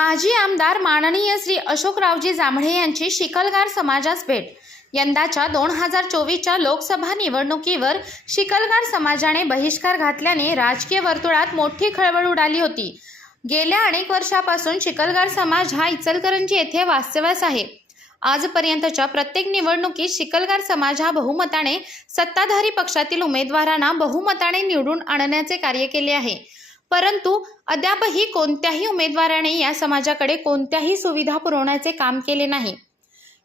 माजी आमदार माननीय श्री अशोकरावजी जांभळे यांची शिकलगार समाजास भेट. यंदाच्या दोन हजार चोवीसच्या लोकसभा निवडणुकीवर शिकलगार समाजाने बहिष्कार घातल्याने राजकीय वर्तुळात मोठी खळबळ उडाली होती. गेल्या अनेक वर्षापासून शिकलगार समाज हा इचलकरंजी येथे वास्तव्यास आहे. आजपर्यंतच्या प्रत्येक निवडणुकीत शिकलगार समाज हा बहुमताने सत्ताधारी पक्षातील उमेदवारांना बहुमताने निवडून आणण्याचे कार्य केले आहे. परंतु अद्यापही कोणत्याही उमेदवाराने या समाजाकडे कोणत्याही सुविधा पुरवण्याचे काम केले नाही.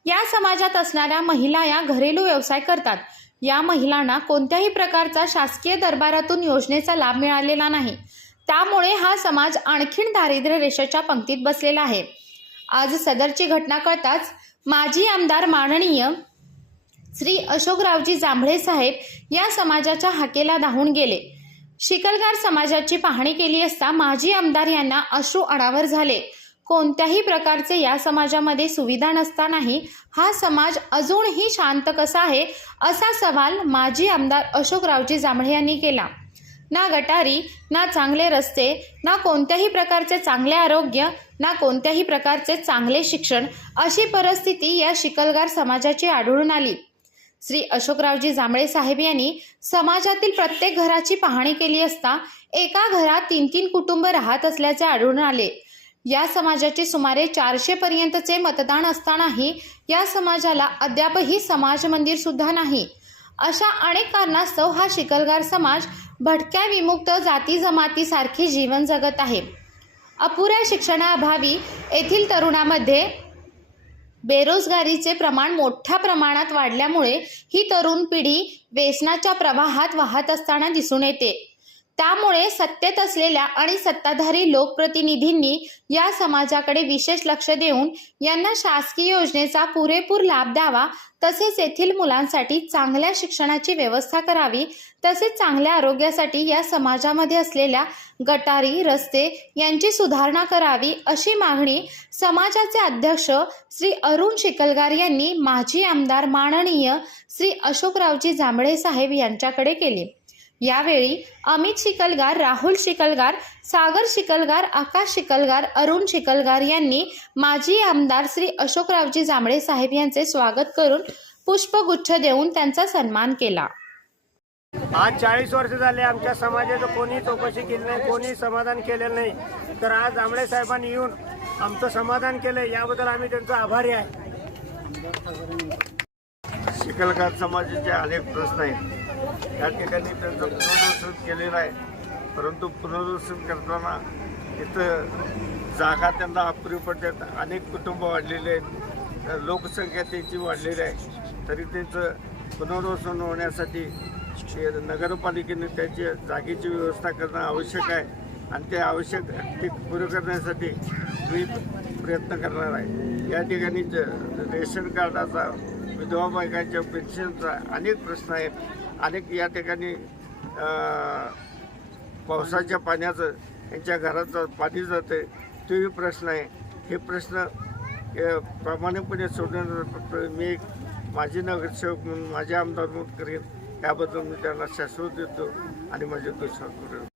या समाजात असणाऱ्या महिला या घरेलू व्यवसाय करतात. या महिलांना कोणत्याही प्रकारचा शासकीय दरबारातून योजनेचा लाभ मिळालेला नाही. त्यामुळे हा समाज आणखीन दारिद्र्य रेषेच्या पंक्तीत बसलेला आहे. आज सदरची घटना कळताच माजी आमदार माननीय श्री अशोकरावजी जांभळे साहेब या समाजाच्या हाकेला धावून गेले. शिकलगार समाजाची पाहणी केली असता माजी आमदार यांना अश्रू अनावर झाले. कोणत्याही प्रकारचे या समाजामध्ये सुविधा नसतानाही हा समाज अजूनही शांत कसा आहे असा सवाल माजी आमदार अशोकरावजी जांभळे यांनी केला. ना गटारी ना चांगले रस्ते ना कोणत्याही प्रकारचे चांगले आरोग्य ना कोणत्याही प्रकारचे चांगले शिक्षण अशी परिस्थिती या शिकलगार समाजाची आढळून आली. श्री अशोकरावजी जांभळे साहेब यांनी समाजातील प्रत्येक घराची पाहणी केली असता एका घरात तीन तीन कुटुंब राहत असल्याचे आढळून आले. या समाजाचे सुमारे चारशे पर्यंतचे मतदान असतानाही या समाजाला अद्यापही समाज मंदिर सुद्धा नाही. अशा अनेक कारणास्तव हा शिकलगार समाज भटक्या विमुक्त जाती जमातीसारखे जीवन जगत आहे. अपुऱ्या शिक्षणाअभावी येथील तरुणामध्ये बेरोजगारीचे प्रमाण मोठ्या प्रमाणात वाढल्यामुळे ही तरुण पिढी व्यसनाच्या प्रवाहात वाहत असताना दिसून येते. त्यामुळे सत्तेत असलेल्या आणि सत्ताधारी लोकप्रतिनिधींनी या समाजाकडे विशेष लक्ष देऊन यांना शासकीय योजनेचा पुरेपूर लाभ द्यावा तसेच येथील मुलांसाठी चांगल्या शिक्षणाची व्यवस्था करावी तसेच चांगल्या आरोग्यासाठी या समाजामध्ये असलेल्या गटारी रस्ते यांची सुधारणा करावी अशी मागणी समाजाचे अध्यक्ष श्री अरुण शिकलगार यांनी माजी आमदार माननीय श्री अशोकरावजी जांभळे साहेब यांच्याकडे केली. यावेळी अमित शिकलगार राहुल शिकलगार सागर शिकलगार आकाश शिकलगार अरुण शिकलगार यांनी माजी आमदार श्री अशोकरावजी जांभळे साहेब यांचे स्वागत करून पुष्पगुच्छ देऊन त्यांचा सन्मान केला. आज चाळीस वर्ष झाले आमच्या समाजाचं कोणी चौकशी केली नाही कोणी समाधान केलेलं नाही. तर आज जांभळे साहेबांनी येऊन आमचं समाधान केलं याबद्दल आम्ही त्यांचा आभारी आहे. शिकलगार समाजाचे अनेक प्रश्न आहेत. या ठिकाणी त्यांचं पुनर्वसन केलेलं आहे. परंतु पुनर्वसन करताना इथं जागा त्यांना अपुरी पडतात अनेक कुटुंब वाढलेले आहेत. लोकसंख्या त्यांची वाढलेली आहे. तरी त्यांचं पुनर्वसन होण्यासाठी नगरपालिकेने त्याची जागेची व्यवस्था करणं आवश्यक आहे. आणि ते आवश्यक ते पुरं करण्यासाठी मी प्रयत्न करणार आहे. या ठिकाणी ज रेशन कार्डाचा विधवा बायकांच्या पेन्शनचा अनेक प्रश्न आहेत. अनेक या ठिकाणी पावसाच्या पाण्याचं यांच्या घराचं पाणी जातं तोही प्रश्न आहे. हे प्रश्न प्रामाणिकपणे सोडण्याचा मी एक माजी नगरसेवक म्हणून माझे आमदार म्हणून करेन. याबद्दल मी त्यांना शाश्वत देतो आणि माझे दोष